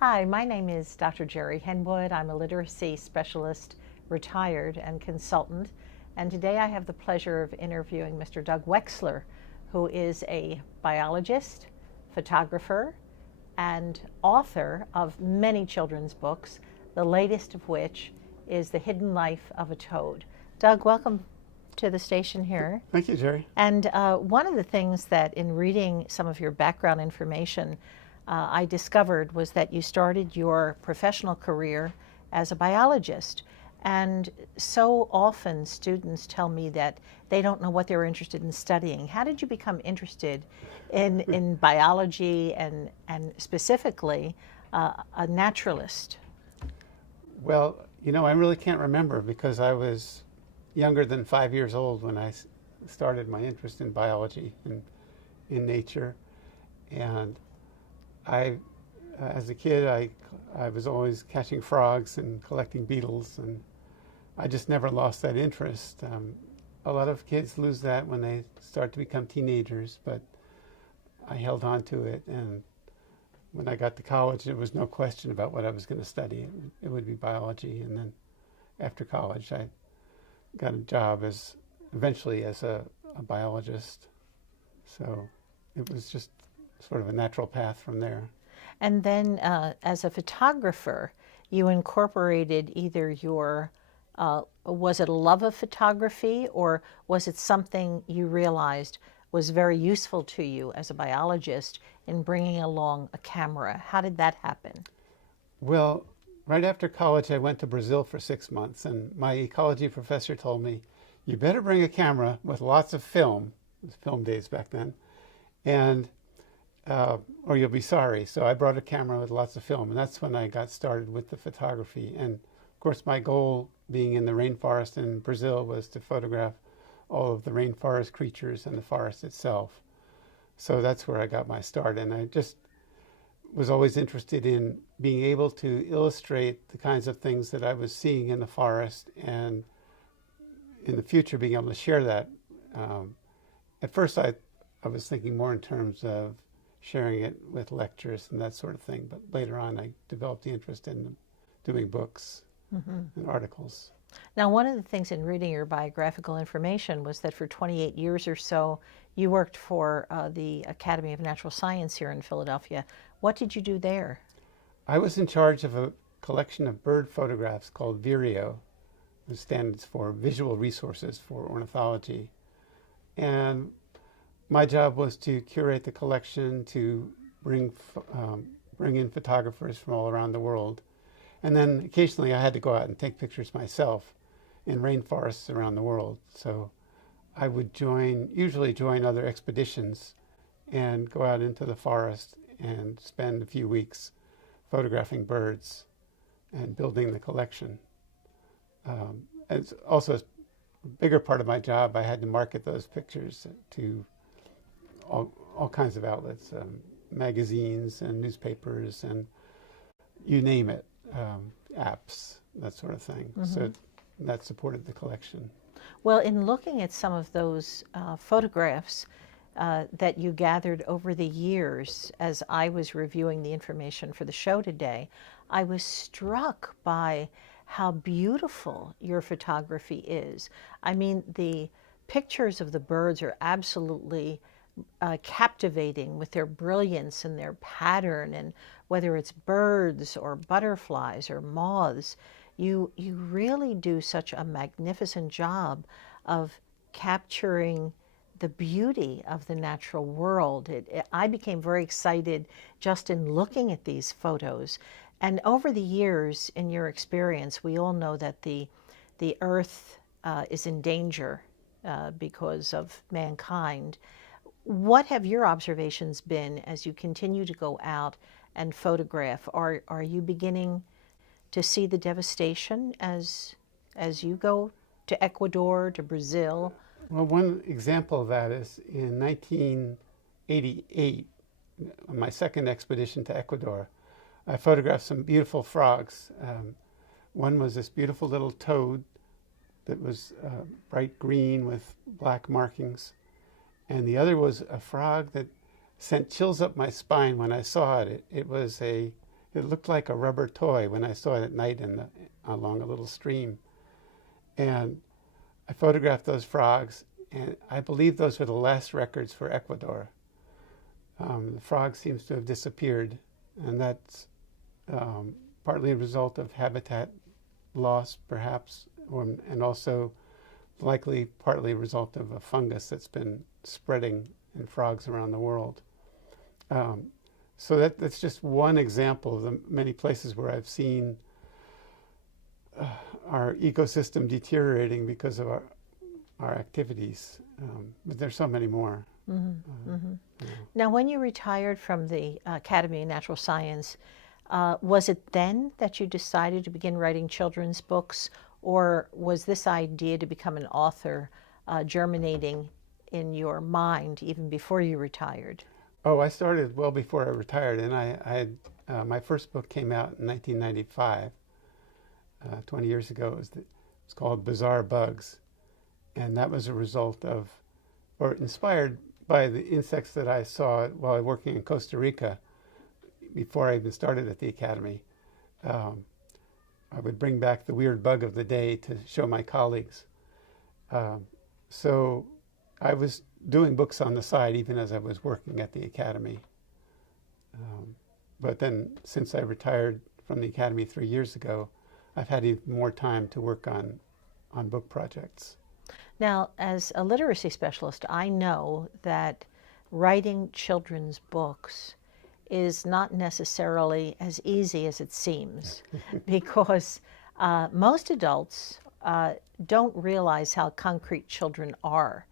Hi, my name is Dr. Gerry Henwood. I'm a literacy specialist, retired, and consultant. And today I have the pleasure of interviewing Mr. Doug Wechsler, who is a biologist, photographer, and author of many children's books, the latest of which is The Hidden Life of a Toad. Doug, welcome to the station here. Thank you, Gerry. And one of the things that in reading some of your background information I discovered was that you started your professional career as a biologist. And so often students tell me that they don't know what they're interested in studying. How did you become interested in biology and specifically a naturalist? Well, I really can't remember because I was younger than 5 years old when I started my interest in biology and in nature. And as a kid, I was always catching frogs and collecting beetles, and I just never lost that interest. A lot of kids lose that when they start to become teenagers, but I held on to it. And when I got to college, there was no question about what I was going to study. It would be biology. And then after college, I got a job eventually as a biologist. So it was just sort of a natural path from there. And then as a photographer, you incorporated either your, was it a love of photography, or was it something you realized was very useful to you as a biologist in bringing along a camera? How did that happen? Well, right after college, I went to Brazil for 6 months, and my ecology professor told me, you better bring a camera with lots of film. It was film days back then. And or you'll be sorry. So I brought a camera with lots of film, and that's when I got started with the photography. And of course, my goal being in the rainforest in Brazil was to photograph all of the rainforest creatures and the forest itself. So that's where I got my start. And I just was always interested in being able to illustrate the kinds of things that I was seeing in the forest, and in the future being able to share that. At first, I was thinking more in terms of sharing it with lectures and that sort of thing. But later on, I developed the interest in doing books and articles. Now, one of the things in reading your biographical information was that for 28 years or so, you worked for the Academy of Natural Science here in Philadelphia. What did you do there? I was in charge of a collection of bird photographs called Vireo, which stands for Visual Resources for Ornithology. And my job was to curate the collection, to bring in photographers from all around the world. And then occasionally I had to go out and take pictures myself in rainforests around the world. So I would usually join other expeditions and go out into the forest and spend a few weeks photographing birds and building the collection. It's also a bigger part of my job. I had to market those pictures to all kinds of outlets, magazines and newspapers and you name it, apps, that sort of thing. Mm-hmm. So that supported the collection. Well, in looking at some of those photographs that you gathered over the years, as I was reviewing the information for the show today, I was struck by how beautiful your photography is. I mean, the pictures of the birds are absolutely captivating with their brilliance and their pattern, and whether it's birds or butterflies or moths, you really do such a magnificent job of capturing the beauty of the natural world. I became very excited just in looking at these photos. And over the years, in your experience, we all know that the earth is in danger because of mankind. What have your observations been as you continue to go out and photograph? Are you beginning to see the devastation as you go to Ecuador, to Brazil? Well, one example of that is in 1988, on my second expedition to Ecuador, I photographed some beautiful frogs. One was this beautiful little toad that was bright green with black markings. And the other was a frog that sent chills up my spine when I saw it. It was it looked like a rubber toy when I saw it at night along a little stream. And I photographed those frogs, and I believe those were the last records for Ecuador. The frog seems to have disappeared, and that's partly a result of habitat loss, perhaps, and also likely partly a result of a fungus that's been spreading in frogs around the world. So that's just one example of the many places where I've seen our ecosystem deteriorating because of our activities. But there's so many more. Now, when you retired from the Academy of Natural Science, was it then that you decided to begin writing children's books, or was this idea to become an author germinating in your mind even before you retired? Oh, I started well before I retired, and I had my first book came out in 1995, 20 years ago. It's called Bizarre Bugs, and that was a result of, or inspired by the insects that I saw while working in Costa Rica before I even started at the Academy. I would bring back the weird bug of the day to show my colleagues. So I was doing books on the side even as I was working at the Academy. But then since I retired from the Academy 3 years ago, I've had even more time to work on book projects. Now, as a literacy specialist, I know that writing children's books is not necessarily as easy as it seems because most adults don't realize how concrete children are,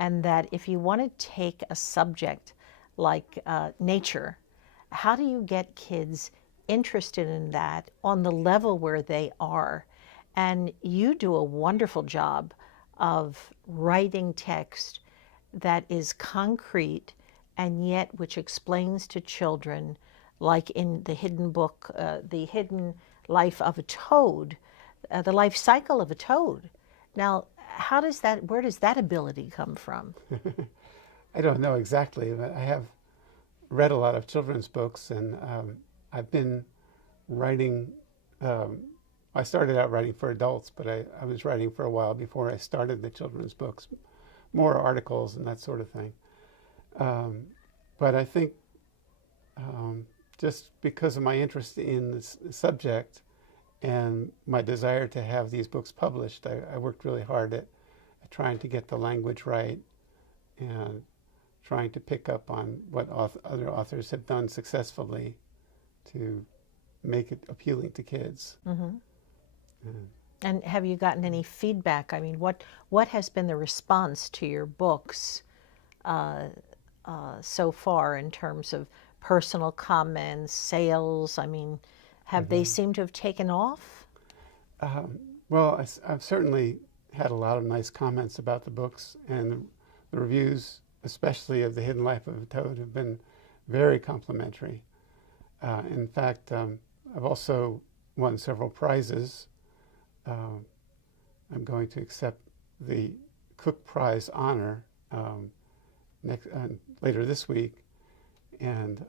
and that if you want to take a subject like nature, how do you get kids interested in that on the level where they are? And you do a wonderful job of writing text that is concrete and yet which explains to children, like in the hidden book, The Hidden Life of a Toad, the life cycle of a toad. Now, where does that ability come from? I don't know exactly, but I have read a lot of children's books, and I've been writing. I started out writing for adults, but I was writing for a while before I started the children's books, more articles and that sort of thing. But I think just because of my interest in this subject and my desire to have these books published, I worked really hard at trying to get the language right and trying to pick up on what other authors have done successfully to make it appealing to kids. Mm-hmm. And have you gotten any feedback? I mean, what has been the response to your books so far in terms of personal comments, sales? I mean, have they seemed to have taken off? Well, I've certainly had a lot of nice comments about the books, and the reviews, especially of The Hidden Life of a Toad, have been very complimentary. In fact, I've also won several prizes. I'm going to accept the Cook Prize honor later this week, and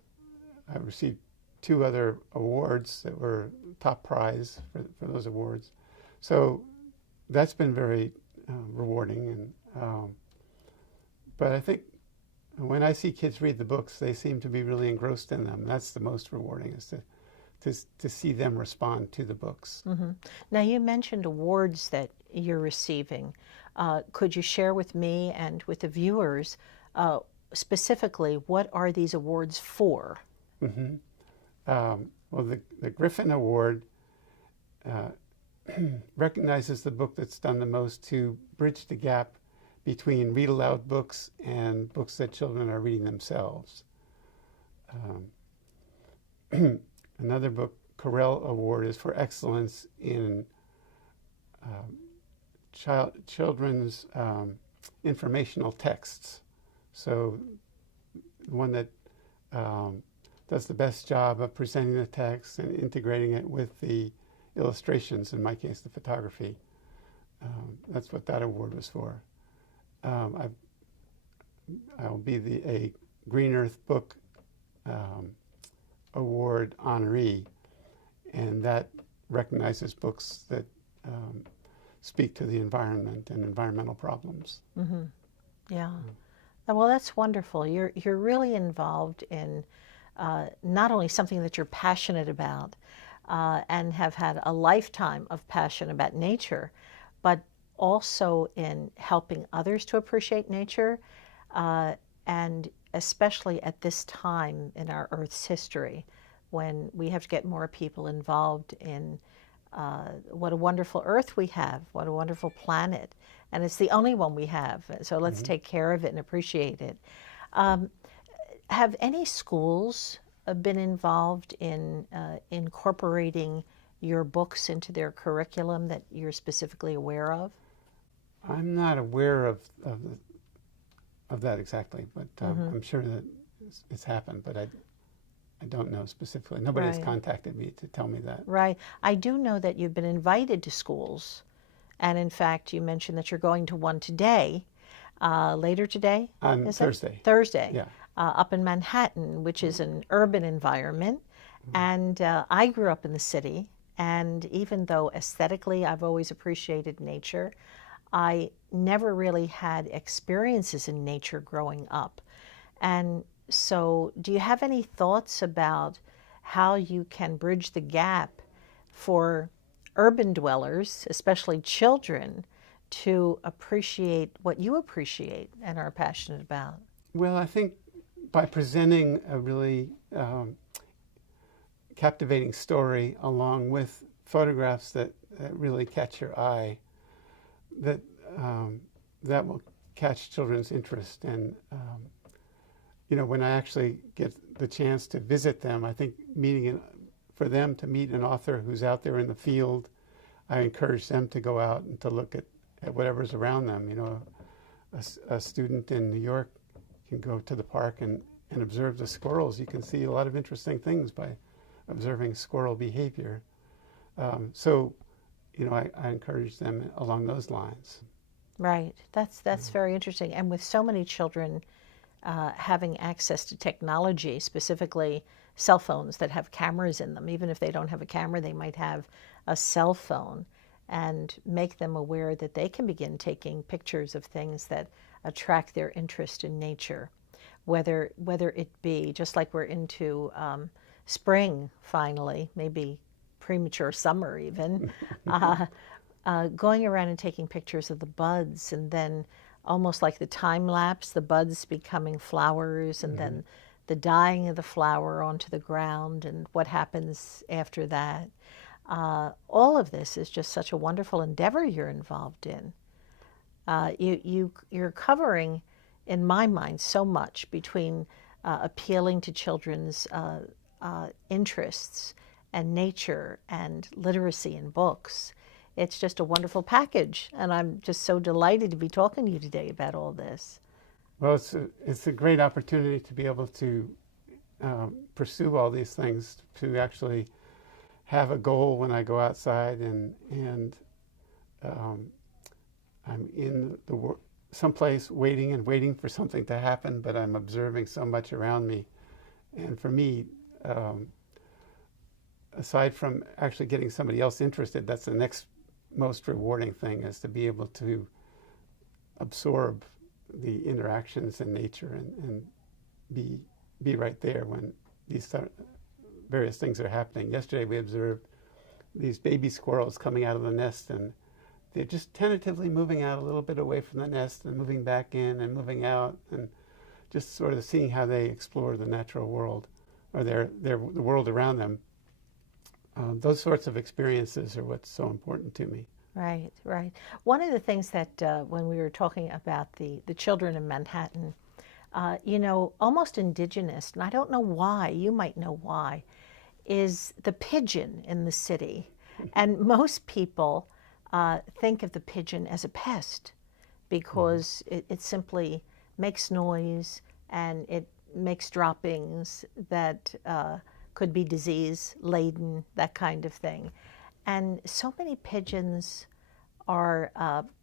I received 2 other awards that were top prize for those awards. So that's been very rewarding. But I think when I see kids read the books, they seem to be really engrossed in them. That's the most rewarding, is to see them respond to the books. Mm-hmm. Now, you mentioned awards that you're receiving. Could you share with me and with the viewers specifically what are these awards for? Mm-hmm. Well, the Griffin Award recognizes the book that's done the most to bridge the gap between read-aloud books and books that children are reading themselves. Another book, Corel Award, is for excellence in children's informational texts. So one that does the best job of presenting the text and integrating it with the illustrations, in my case, the photography. That's what that award was for. I'll be a Green Earth Book Award honoree and that recognizes books that speak to the environment and environmental problems. Mm-hmm. Yeah. Well, that's wonderful. You're really involved in not only something that you're passionate about and have had a lifetime of passion about nature, but also in helping others to appreciate nature, and especially at this time in our Earth's history, when we have to get more people involved in what a wonderful Earth we have, what a wonderful planet, and it's the only one we have. So let's take care of it and appreciate it. Have any schools been involved in incorporating your books into their curriculum that you're specifically aware of? I'm not aware of that exactly, but I'm sure that it's happened, but I don't know specifically. Nobody has Right. contacted me to tell me that. Right. I do know that you've been invited to schools, and in fact, you mentioned that you're going to one today, later today, On is Thursday. it? Thursday. Yeah. Up in Manhattan, which is an urban environment. And I grew up in the city, and even though aesthetically I've always appreciated nature, I never really had experiences in nature growing up. And so, do you have any thoughts about how you can bridge the gap for urban dwellers, especially children, to appreciate what you appreciate and are passionate about? Well, I think by presenting a really captivating story along with photographs that really catch your eye, that that will catch children's interest. And when I actually get the chance to visit them, I think for them to meet an author who's out there in the field, I encourage them to go out and to look at whatever's around them. A student in New York can go to the park and observe the squirrels. You can see a lot of interesting things by observing squirrel behavior. So I encourage them along those lines. Right. That's very interesting. And with so many children having access to technology, specifically cell phones that have cameras in them, even if they don't have a camera, they might have a cell phone, and make them aware that they can begin taking pictures of things that attract their interest in nature, whether it be, just like we're into spring finally, maybe premature summer even, going around and taking pictures of the buds, and then almost like the time lapse, the buds becoming flowers, and then the dying of the flower onto the ground, and what happens after that. All of this is just such a wonderful endeavor you're involved in. You're covering, in my mind, so much between appealing to children's interests and nature and literacy and books. It's just a wonderful package, and I'm just so delighted to be talking to you today about all this. Well, it's a great opportunity to be able to pursue all these things, to actually have a goal when I go outside, and I'm in someplace waiting for something to happen, but I'm observing so much around me. And for me, aside from actually getting somebody else interested, that's the next most rewarding thing, is to be able to absorb the interactions in nature and be right there when these various things are happening. Yesterday we observed these baby squirrels coming out of the nest, and they're just tentatively moving out a little bit away from the nest and moving back in and moving out, and just sort of seeing how they explore the natural world, or the world around them. Those sorts of experiences are what's so important to me. Right, right. One of the things that when we were talking about the children in Manhattan, almost indigenous, and I don't know why, you might know why, is the pigeon in the city. And most people think of the pigeon as a pest because it simply makes noise and it makes droppings that could be disease laden, that kind of thing. And so many pigeons are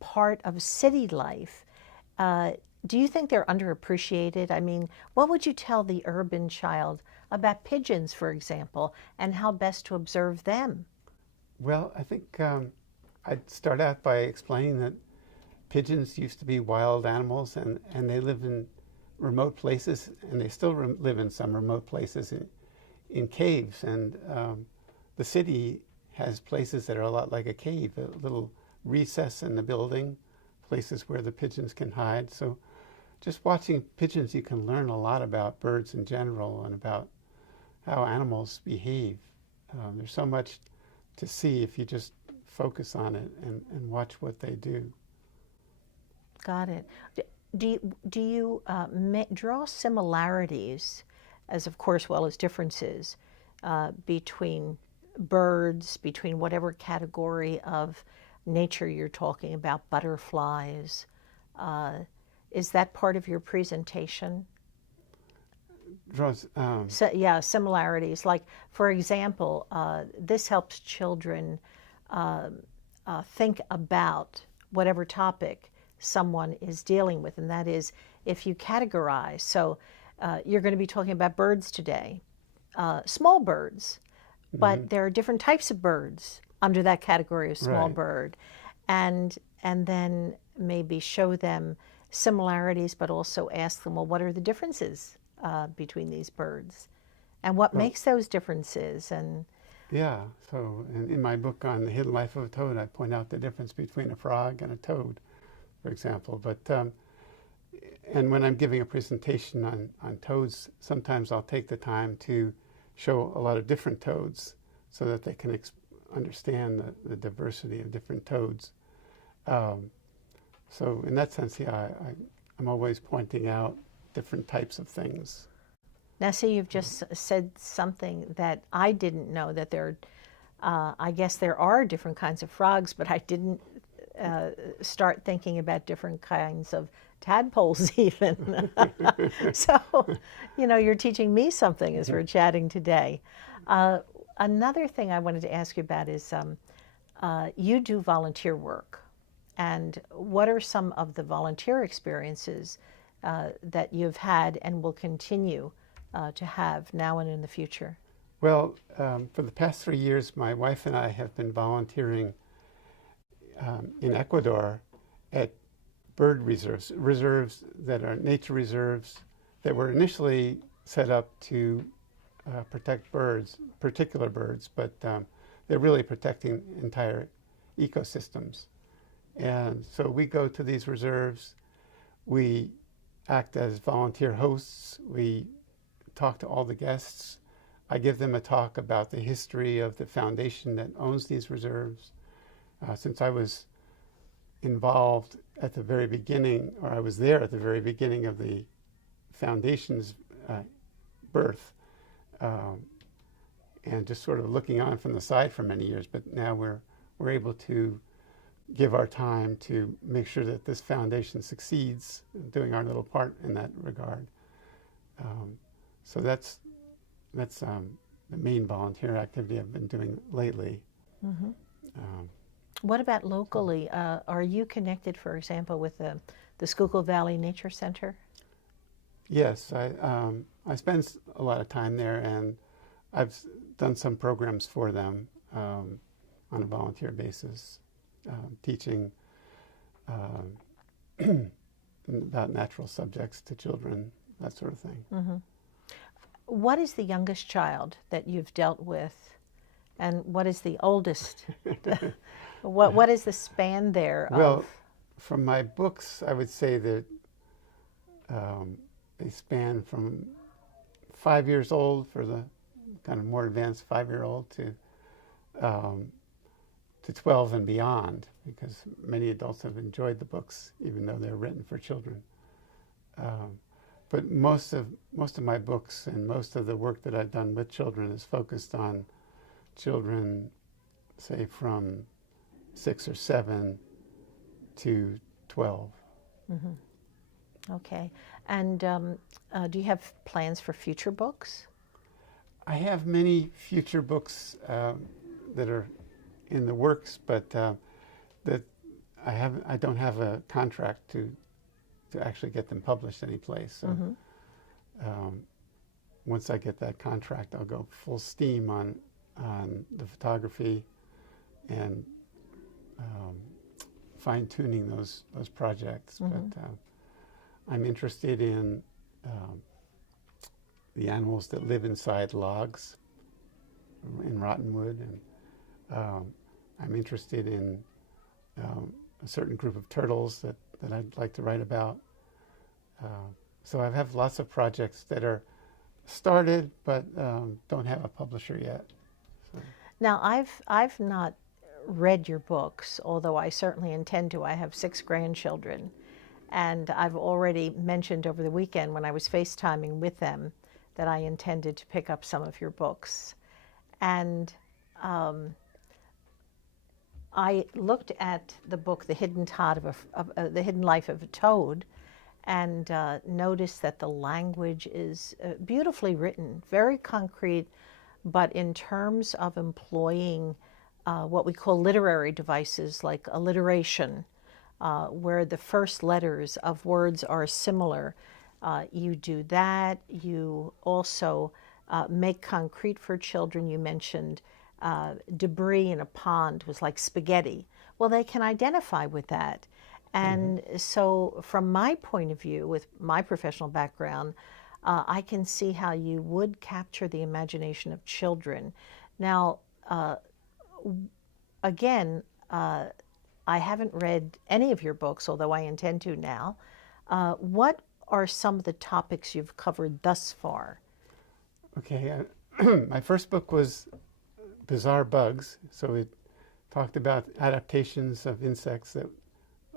part of city life. Do you think they're underappreciated? I mean, what would you tell the urban child about pigeons, for example, and how best to observe them? Well, I think I'd start out by explaining that pigeons used to be wild animals, and they live in remote places, and they still live in some remote places in caves. And the city has places that are a lot like a cave, a little recess in the building, places where the pigeons can hide. So just watching pigeons, you can learn a lot about birds in general and about how animals behave. There's so much to see if you just focus on it and watch what they do. Got it. Do you draw similarities, as of course well as differences, between birds, between whatever category of nature you're talking about, butterflies? Is that part of your presentation? Draws, So, yeah, similarities. Like, for example, this helps children think about whatever topic someone is dealing with, and that is if you categorize. So you're going to be talking about birds today, small birds, but there are different types of birds under that category of small Right. bird, and then maybe show them similarities, but also ask them, well, what are the differences between these birds, and what makes those differences? And yeah, so in my book on the hidden life of a toad, I point out the difference between a frog and a toad, for example. But and when I'm giving a presentation on toads, sometimes I'll take the time to show a lot of different toads so that they can understand the diversity of different toads. So in that sense, yeah, I'm always pointing out different types of things. now, see, you've just said something that I didn't know, that I guess there are different kinds of frogs, but I didn't start thinking about different kinds of tadpoles even. So, you're teaching me something as we're chatting today. Another thing I wanted to ask you about is you do volunteer work. And what are some of the volunteer experiences that you've had and will continue to have now and in the future? Well, for the past 3 years, my wife and I have been volunteering in Ecuador at bird reserves that are nature reserves that were initially set up to protect birds, particular birds, but they're really protecting entire ecosystems. And so we go to these reserves, we act as volunteer hosts, we talk to all the guests. I give them a talk about the history of the foundation that owns these reserves. Since I was involved at the very beginning, or I was there at the very beginning of the foundation's birth, and just sort of looking on from the side for many years, but now we're able to give our time to make sure that this foundation succeeds, doing our little part in that regard. So that's the main volunteer activity I've been doing lately. Mm-hmm. What about locally? Are you connected, for example, with the Schuylkill Valley Nature Center? Yes, I spend a lot of time there, and I've done some programs for them on a volunteer basis, teaching about natural subjects to children, that sort of thing. Mm-hmm. What is the youngest child that you've dealt with, and what is the oldest? What is the span there? Well, from my books, I would say that they span from 5 years old for the kind of more advanced 5-year-old to 12 and beyond, because many adults have enjoyed the books, even though they're written for children. But most of my books and most of the work that I've done with children is focused on children, say, from 6 or 7 to 12. Mm-hmm. Okay. And do you have plans for future books? I have many future books that are in the works, but that I don't have a contract to actually get them published anyplace. So, mm-hmm. once I get that contract, I'll go full steam on the photography and fine-tuning those projects. Mm-hmm. But I'm interested in the animals that live inside logs in rotten wood, and I'm interested in a certain group of turtles that I'd like to write about. So I have lots of projects that are started but don't have a publisher yet. So. Now, I've not read your books, although I certainly intend to. I have 6 grandchildren, and I've already mentioned over the weekend when I was FaceTiming with them that I intended to pick up some of your books. And I looked at the book, The Hidden Life of a Toad, and noticed that the language is beautifully written, very concrete, but in terms of employing what we call literary devices like alliteration, where the first letters of words are similar. You do that. You also make concrete for children. You mentioned debris in a pond was like spaghetti. Well, they can identify with that. And so from my point of view, with my professional background, I can see how you would capture the imagination of children. Now, again, I haven't read any of your books, although I intend to now. What are some of the topics you've covered thus far? Okay, my first book was Bizarre Bugs, so it talked about adaptations of insects that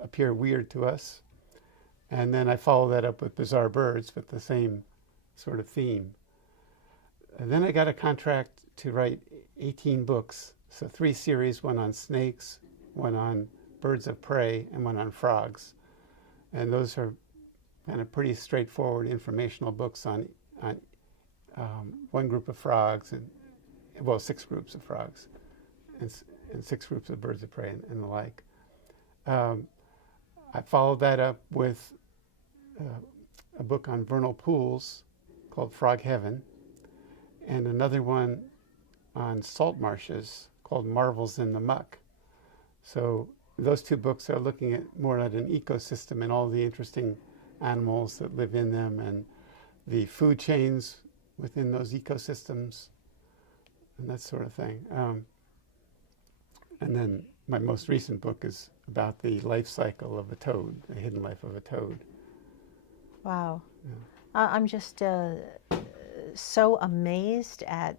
appear weird to us. And then I followed that up with Bizarre Birds with the same sort of theme. And then I got a contract to write 18 books, so 3 series, one on snakes, one on birds of prey, and one on frogs. And those are kind of pretty straightforward informational books on one group of frogs, and well, 6 groups of frogs, and 6 groups of birds of prey, and the like. I followed that up with a book on vernal pools called Frog Heaven, and another one on salt marshes called Marvels in the Muck. So those 2 books are looking at more at an ecosystem and all the interesting animals that live in them and the food chains within those ecosystems and that sort of thing. And then my most recent book is about the life cycle of a toad, the hidden life of a toad. Wow. Yeah. I'm just so amazed at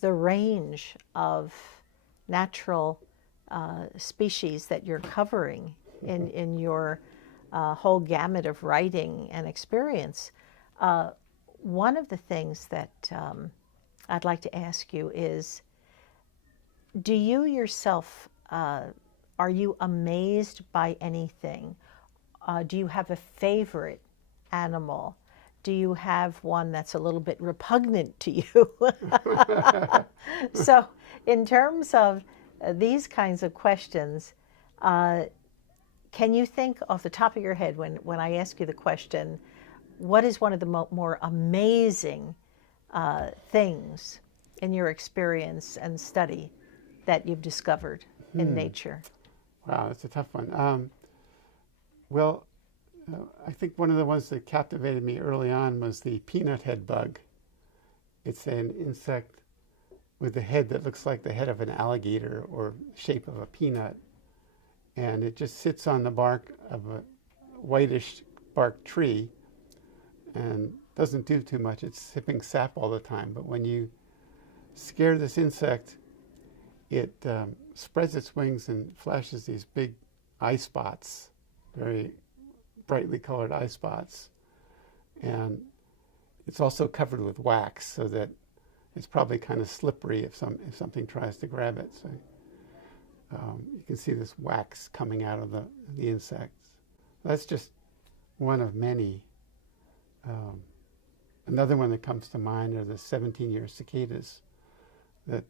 the range of natural species that you're covering in your whole gamut of writing and experience. One of the things that I'd like to ask you is, do you yourself, are you amazed by anything? Do you have a favorite animal? Do you have one that's a little bit repugnant to you? So in terms of these kinds of questions, can you think off the top of your head when I ask you the question, what is one of the more amazing things in your experience and study that you've discovered in nature? Wow, that's a tough one. Well, I think one of the ones that captivated me early on was the peanut head bug. It's an insect with a head that looks like the head of an alligator or shape of a peanut. And it just sits on the bark of a whitish bark tree and doesn't do too much. It's sipping sap all the time. But when you scare this insect, it spreads its wings and flashes these big eye spots, very brightly colored eye spots. And it's also covered with wax so that it's probably kind of slippery if something tries to grab it. So you can see this wax coming out of the insects. That's just one of many. Another one that comes to mind are the 17-year cicadas that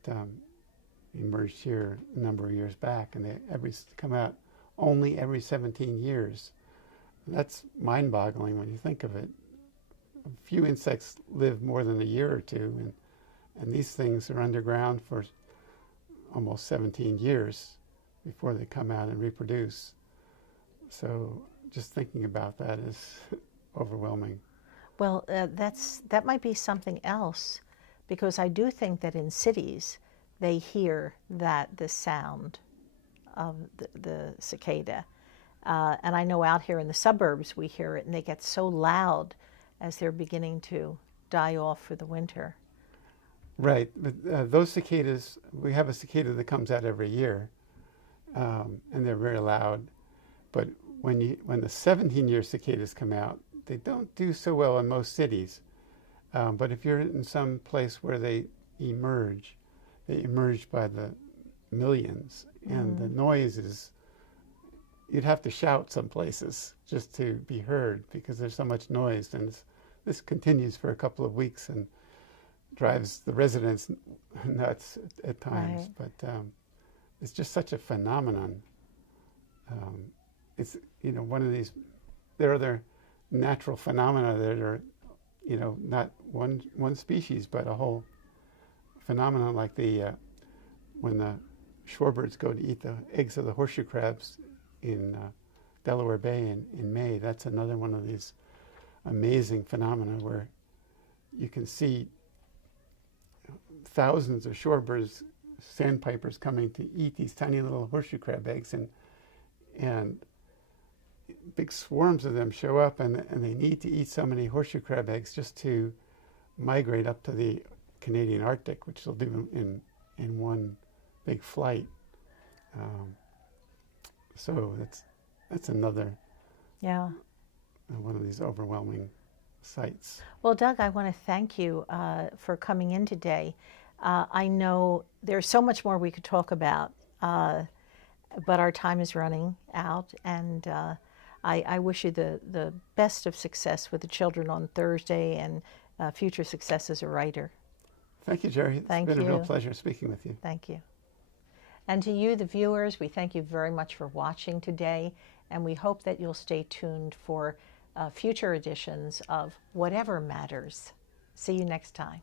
emerged here a number of years back, and they come out only every 17 years. That's mind-boggling when you think of it. few insects live more than a year or two, and these things are underground for almost 17 years before they come out and reproduce. So just thinking about that is overwhelming. Well, that might be something else, because I do think that in cities they hear the sound of the cicada, and I know out here in the suburbs we hear it, and they get so loud as they're beginning to die off for the winter. Right, but those cicadas, we have a cicada that comes out every year, and they're very loud. But when the 17-year cicadas come out, they don't do so well in most cities. But if you're in some place where they emerge by the millions, and the noise is, you'd have to shout some places just to be heard because there's so much noise. And this continues for a couple of weeks and drives the residents nuts at times. Right. But it's just such a phenomenon. It's, one of these, there are other natural phenomena that are, not one species, but a whole phenomenon, like when the shorebirds go to eat the eggs of the horseshoe crabs in Delaware Bay in May. That's another one of these amazing phenomena where you can see thousands of shorebirds, sandpipers, coming to eat these tiny little horseshoe crab eggs, and big swarms of them show up, and they need to eat so many horseshoe crab eggs just to migrate up to the Canadian Arctic, which they'll do in one big flight. So that's another one of these overwhelming sights. Well, Doug, I want to thank you for coming in today. I know there's so much more we could talk about, but our time is running out, and I wish you the best of success with the children on Thursday, and future success as a writer. Thank you, Gerry. It's been a real pleasure speaking with you. Thank you. And to you, the viewers, we thank you very much for watching today, and we hope that you'll stay tuned for future editions of Whatever Matters. See you next time.